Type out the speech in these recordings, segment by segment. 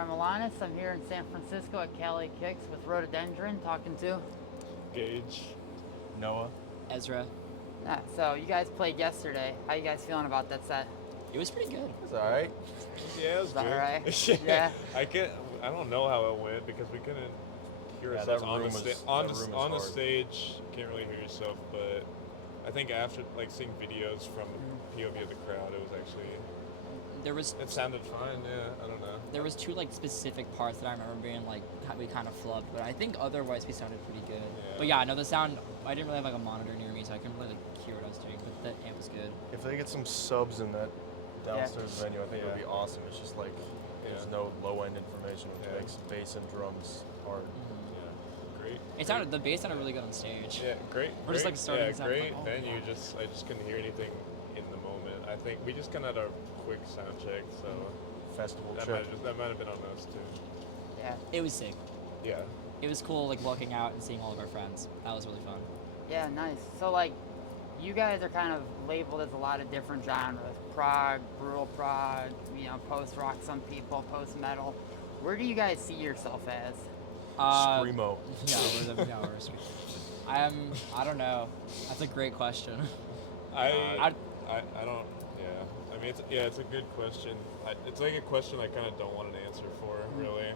I'm Alanis. I'm here in San Francisco at Cali Kicks with Rhododendron, talking to. Gage. Noah. Ezra. Yeah, so you guys played yesterday. How you guys feeling about that set? It was pretty good. It's alright. Yeah, it was good. Alright. Yeah. I don't know how it went because we couldn't hear ourselves on the stage. Can't really hear yourself, but I think after seeing videos from POV of the crowd, it was actually. It sounded fine. Yeah, I don't know. There was two specific parts that I remember being we kind of flubbed, but I think otherwise we sounded pretty good. Yeah. But yeah, no, the sound. I didn't really have a monitor near me, so I couldn't really hear what I was doing. But the amp was good. If they get some subs in that downstairs venue, I think it would be awesome. It's just there's no low end information, which makes bass and drums hard. Yeah, great. The bass sounded really good on stage. Yeah, great. We're just starting. Yeah, great venue. Wow. I just couldn't hear anything in the moment. I think we just kind of had a quick sound check, so Festival that trip. might have been on us too. Yeah. It was sick. Yeah. It was cool, looking out and seeing all of our friends. That was really fun. Yeah, nice. So you guys are kind of labeled as a lot of different genres: prog, brutal prog, post rock. Some people post metal. Where do you guys see yourself as? Screamo. Yeah, we're screamo. I don't know. That's a great question. I don't. Yeah. I mean, it's a good question. It's a question I kind of don't want an answer for, really.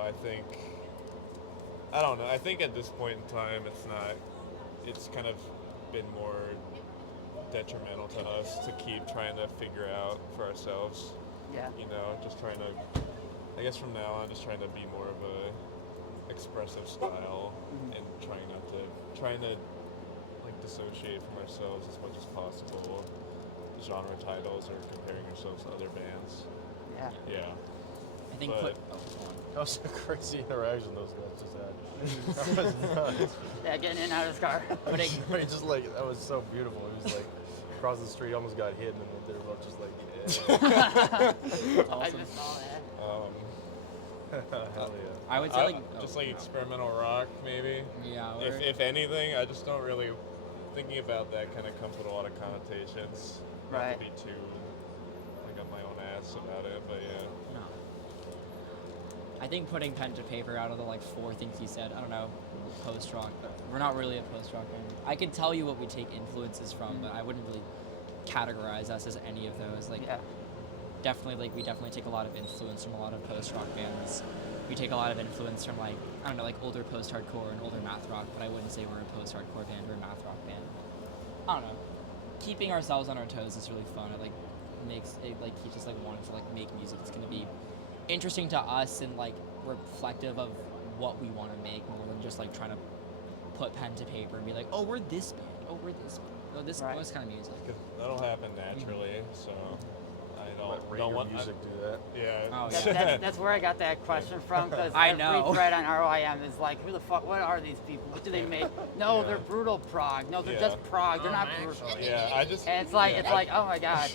I think. I don't know. I think at this point in time, it's kind of been more detrimental to us to keep trying to figure out for ourselves. Yeah. Just trying to. I guess from now on, just trying to be more of a expressive style and trying to dissociate from ourselves as much as possible. Genre titles or comparing ourselves to other bands. Yeah. Yeah. I think. That was a crazy interaction those guys just had. That was nuts. Yeah, getting in and out of his car. But he just that was so beautiful. He was across the street, almost got hit, and then they were both just Awesome. I Awesome. just saw that. hell yeah. I would say just experimental rock maybe. Yeah. If anything, I just don't really thinking about that kind of comes with a lot of connotations. Right. Not to be too on my own ass about it, but yeah. No. I think putting pen to paper out of the four things you said, I don't know, post rock. We're not really a post rock band. I can tell you what we take influences from, but I wouldn't really categorize us as any of those. Definitely, we definitely take a lot of influence from a lot of post rock bands. We take a lot of influence from I don't know, older post hardcore and older math rock, but I wouldn't say we're a post hardcore band or a math rock band. I don't know. Keeping ourselves on our toes is really fun. It makes it keeps us wanting to make music that's gonna be interesting to us and reflective of what we want to make more than just trying to put pen to paper and be oh, we're this band, oh, we're this band, oh, this kind of music. That'll happen naturally, so I don't want music do that. Yeah. Oh, yeah. That's where I got that question from, because I every know. thread on ROIM is who the fuck, what are these people? What do they make? No, they're brutal prog. No, they're just prog. They're not brutal. Yeah, I just. And it's oh my god.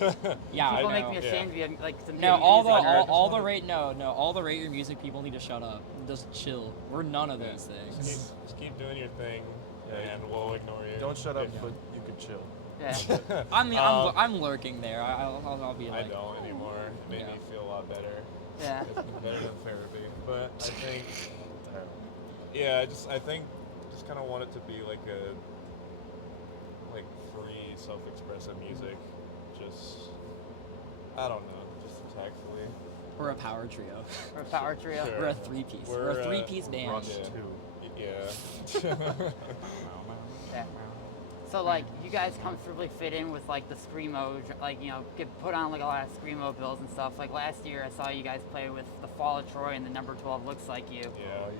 Yeah, People I make know. me ashamed to be some No, all the rate your music people need to shut up. Just chill. We're none of those things. Just keep doing your thing, Yeah, and we'll ignore you. Don't shut up, but you can chill. Yeah. I'm lurking there. I'll be I don't anymore. It made me feel a lot better. Yeah. It's better than therapy. But I think, I think just kind of want it to be a free, self-expressive music. Just, I don't know, just tactfully. We're a power trio. We're a power trio. Sure. We're a three-piece. We're a three-piece band. Rust Yeah. Yeah. So you guys comfortably fit in with the screamo, get put on a lot of screamo bills and stuff. Last year I saw you guys play with the Fall of Troy and the Number 12 Looks Like You. Yeah.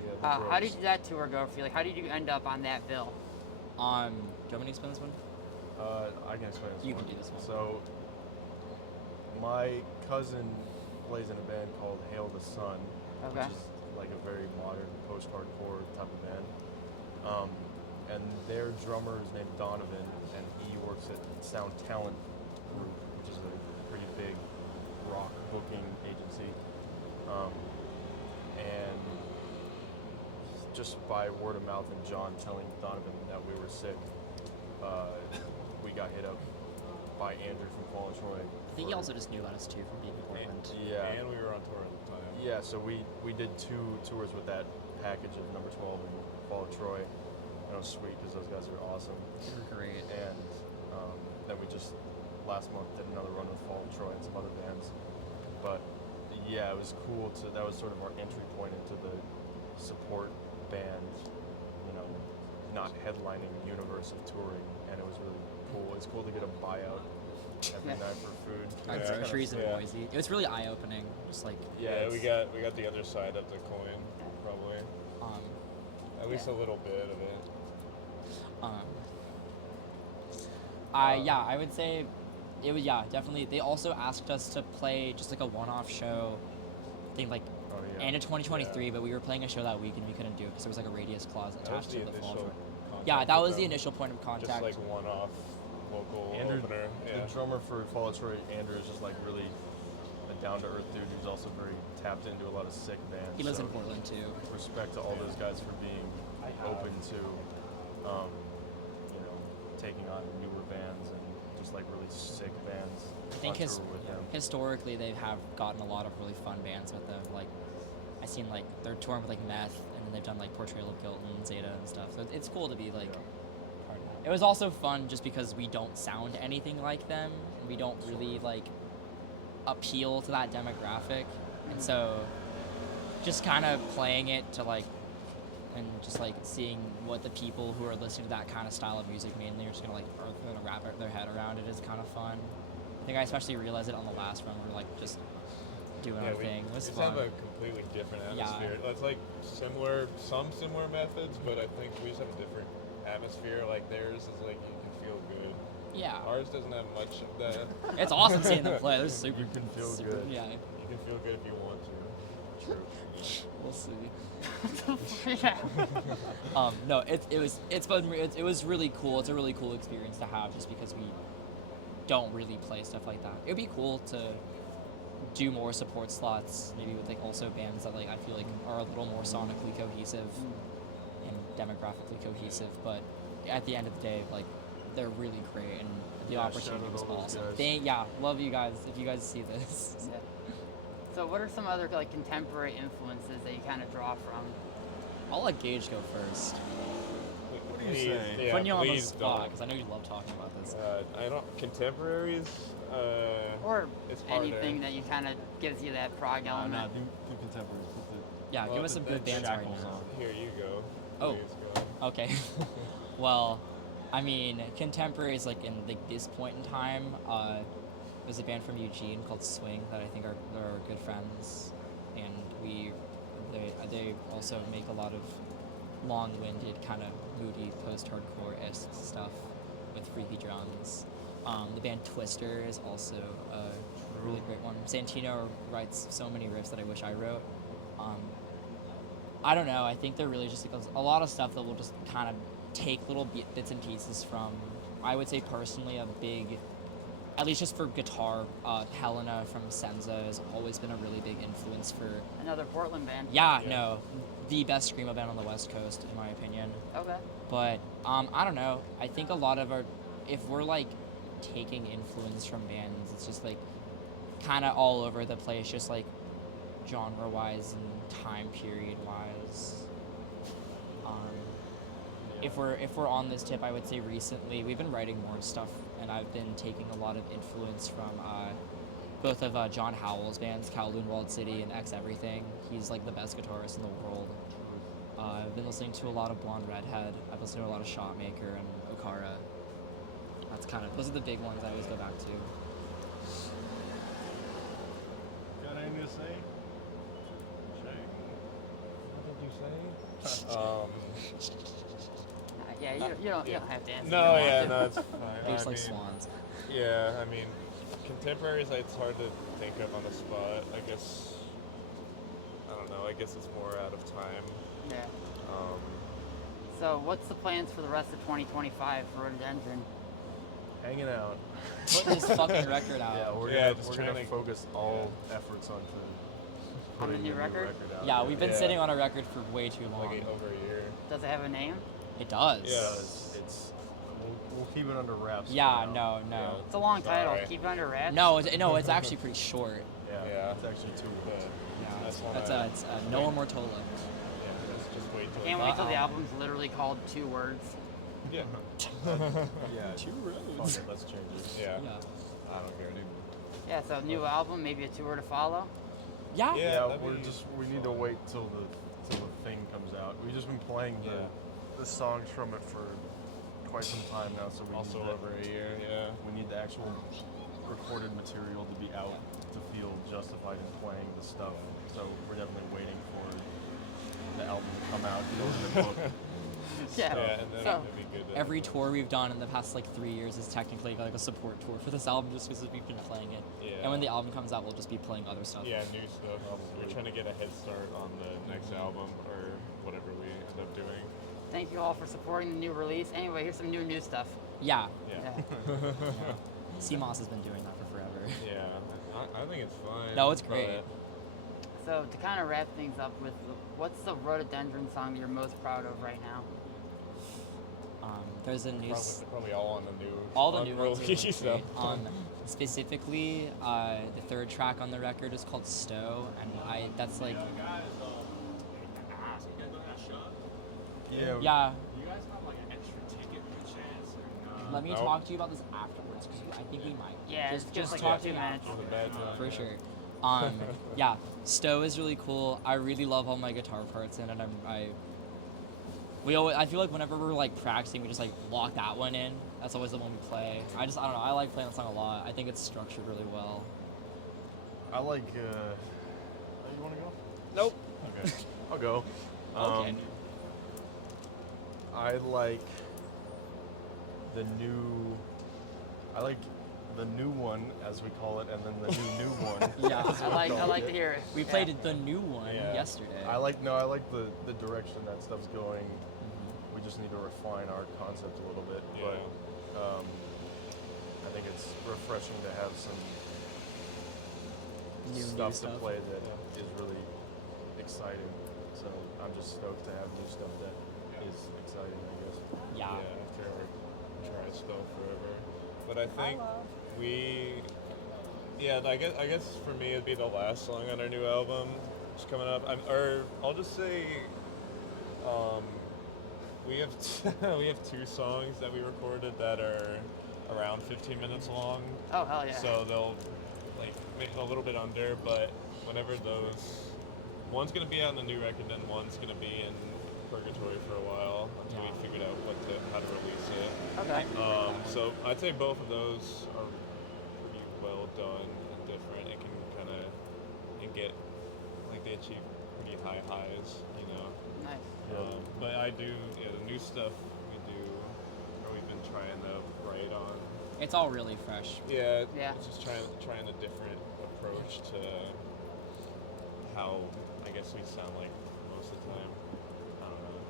How did that tour go for you? How did you end up on that bill? Do you want me to explain this one? I can explain this You one. can do this one. So, my cousin plays in a band called Hail the Sun, Okay. which is a very modern post-hardcore type of band. And their drummer is named Donovan, and he works at Sound Talent Group, which is a pretty big rock booking agency. And just by word of mouth and John telling Donovan that we were sick, we got hit up by Andrew from Fall of Troy. I think he also just knew about us too from being in Portland. Yeah. And we were on tour at the time. Yeah, so we did 2 tours with that package of number 12 and Fall of Troy. And it was sweet because those guys are awesome. They're great. And then we just last month did another run with Fall of Troy and some other bands. But yeah, it was cool that was sort of our entry point into the support band, not headlining universe of touring, and it was really cool. It's cool to get a buyout every night for food. Our Yeah. groceries in Yeah. Boise. It was really eye-opening. Just like, Yeah, we got the other side of the coin, probably. um, At least a little bit of it. I would say it was, definitely. They also asked us to play just like a one-off show, I think like Oh, yeah. end of 2023, but we were playing a show that week and we couldn't do it because there was like a radius clause That was attached the to the fall. initial Yeah, contact that with was the them. initial point of contact. Just like one-off local Andrew, opener. Yeah. the drummer for Fall of Troy, Andrew, is just like really a down-to-earth dude who's also very tapped into a lot of sick bands. He lives so in Portland too. Respect to all those guys for being open to, taking on newer bands and just like really sick bands. I think on tour with them. historically they have gotten a lot of really fun bands with them. Like I seen like they're touring with like Meth, and then they've done like Portrayal of Guilt and Zeta and stuff. So it's cool to be like part of that. It was also fun just because we don't sound anything like them. And we don't really like appeal to that demographic, and so just kind of playing it to like. And just like seeing what the people who are listening to that kind of style of music mainly are just gonna wrap their head around it is kind of fun. I think I especially realized it on the last run. We're like just doing our thing. It was just fun. have a completely different Yeah. atmosphere. It's like some similar methods, but I think we just have a different atmosphere. Like theirs is like you can feel good. Yeah, Ours doesn't have much of that. it's awesome seeing them play. They're super. You can feel super, good. Yeah, You can feel good if you want to. True. we'll see. Yeah. No, it's fun. It was really cool. It's a really cool experience to have, just because we don't really play stuff like that. It'd be cool to do more support slots, maybe with like also bands that like I feel like are a little more sonically cohesive and demographically cohesive. But at the end of the day, like they're really great, and the Yeah, opportunity shout out was all those awesome. guys. Love you guys. If you guys see this, Yeah. So what are some other like contemporary influences that you kind of draw from? I'll let Gage go first. What do you Please, say? Yeah, Putting you on the please spot don't. because I know you love talking about this. I don't contemporaries. Or It's harder. anything that you kind of gives you that prog Nah, element? do contemporaries. Put the Yeah, Well, give us some good bands right shackles now. on. Here you go. Oh. Please go. Okay. Well, I mean, contemporaries like in like this point in time, there's a band from Eugene called Swing that I think are good friends, and they also make a lot of long-winded kind of moody post-hardcore-esque stuff with freaky drums. The band Twister is also a really great one. Santino writes so many riffs that I wish I wrote. I don't know. I think they're really just like a lot of stuff that will just kind of take little bits and pieces from. I would say personally a big, at least just for guitar, Helena from Senza has always been a really big influence for. Another Portland band. Yeah, Yeah. no, the best screamo band on the West Coast in my opinion. Okay. But I don't know. I think a lot of our, if we're like taking influence from bands, it's just like kind of all over the place, just like genre-wise and time period-wise. If we're on this tip, I would say recently we've been writing more stuff, and I've been taking a lot of influence from both of John Howell's bands, Kowloon Walled City and X Everything. He's like the best guitarist in the world. I've been listening to a lot of Blonde Redhead. I've listened to a lot of Shotmaker and Okara. That's kind of, those are the big ones I always go back to. Got anything to say? Shay? Um, Yeah, you don't have to answer. no, you don't yeah, want to. no, it's fine. They just I like mean, swans. Yeah, I mean, contemporaries, it's hard to think of on the spot. I guess, I don't know, I guess it's more out of time. Yeah. Um, So what's the plans for the rest of 2025 for Rhododendron? Hanging out. Put this fucking record out. Yeah, we're Yeah, gonna, just we're trying gonna to- focus all efforts onto On the putting new a record? out. Yeah, we've been Yeah. sitting on a record for way too long. like over a year. Does it have a name? It does. Yeah. It's we'll keep it under wraps. for Yeah, now. no. It's a long title. Sorry. Keep it under wraps. No, it's actually pretty short. Yeah, Yeah. it's actually too But good. Yeah. that's wanna. It's Noah Mortola. Yeah, just wait till. Can't wait till the album's literally called 2 words. Yeah. Yeah. 2 roads. Fuck it, let's change it. Yeah. Yeah. I don't care, dude. Yeah, so new album, maybe a tour to follow. Yeah. Yeah. Yeah, that'd be we need to fun. wait till the thing comes out. We've just been playing the songs from it for quite some time now, so we Also need over a year. Yeah. we need the actual recorded material to be out to feel justified in playing the stuff. So we're definitely waiting for the album to come out, go in the book. Yeah. Yeah, and then So- it'd be good. To, Every tour we've done in the past like 3 years is technically like a support tour for this album, just because we've been playing it. Yeah. And when the album comes out, we'll just be playing other stuff. Yeah, new stuff. We're trying to get a head start on the next album or whatever we end up doing. Thank you all for supporting the new release. Anyway, here's some new stuff. Yeah. Yeah. CMOS has been doing that for forever. Yeah. I think it's fun. No, it's great. but- So to kind of wrap things up with, what's the Rhododendron song you're most proud of right now? There's a new Probably all on the new. all the on new ones are really release, great. so. Specifically, the third track on the record is called Stowe, and that's like Yeah. yeah. You guys have like an extra ticket per chance or Let me Nope. talk to you about this afterwards because I think we might. Yeah, just it's just like talk 2 to me minutes. On the bad time. for sure. Yeah, Stowe is really cool. I really love all my guitar parts in it. I feel like whenever we're like practicing, we just like lock that one in. That's always the one we play. I don't know. I like playing that song a lot. I think it's structured really well. I like. Oh, you want to go? Nope. Okay, I'll go. Okay. I like the new. I like the new one, as we call it, and then the new one. Yeah. as we I call like it. to hear it. We Yeah. played the new one Yeah. yesterday. I like the direction that stuff's going. We just need to refine our concept a little bit, Yeah. but I think it's refreshing to have some New stuff stuff. to play that is really exciting. So I'm just stoked to have new stuff that is exciting, I guess. Yeah. After our try stuff forever. But I think I guess for me it'd be the last song on our new album. It's coming up. I'll just say, we have we have 2 songs that we recorded that are around 15 minutes long. Oh, hell yeah. So they'll like make it a little bit under, but whenever one's gonna be on the new record, and one's gonna be in purgatory for a while until we figured out how to release it. Okay. So I'd say both of those are pretty well done and different. It can kind of get like they achieve pretty high highs, you know. Nice. But I do the new stuff we've been trying to write on. It's all really fresh. Yeah, Yeah. it's just trying a different approach to how I guess we sound like most of the time. I don't know.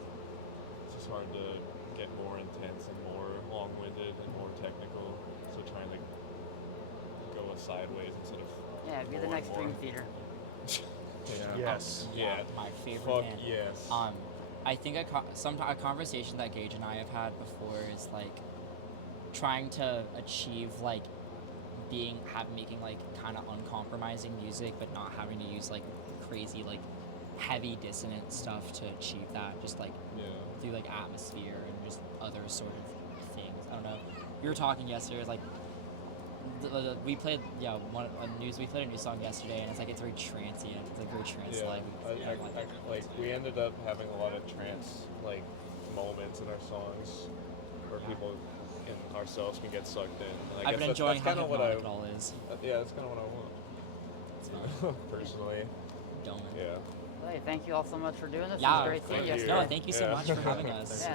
It's just hard to get more intense and more long-winded and more technical. So trying to go sideways instead of Yeah, be the more next and Dream more. Theater. Yes. Yeah. My favorite Fuck band. yes. I think a conversation that Gage and I have had before is like trying to achieve like making like kind of uncompromising music, but not having to use like crazy like heavy dissonant stuff to achieve that. Just like Yeah. through like atmosphere and just other sort of things. I don't know. We were talking yesterday. It was like we played we played a new song yesterday, and it's very transient. It's like very trance-like. We ended up having a lot of trance like moments in our songs where people and ourselves can get sucked in. And I I've guess been enjoying that's how kind of what hypnotic it all is. yeah, that's kind of what I want. It's fun. Personally, Don't. yeah. Hey, thank you all so much for doing this. Yeah, It was great seeing you thank you. yesterday. No, thank you so Yeah. much for having us. Yeah,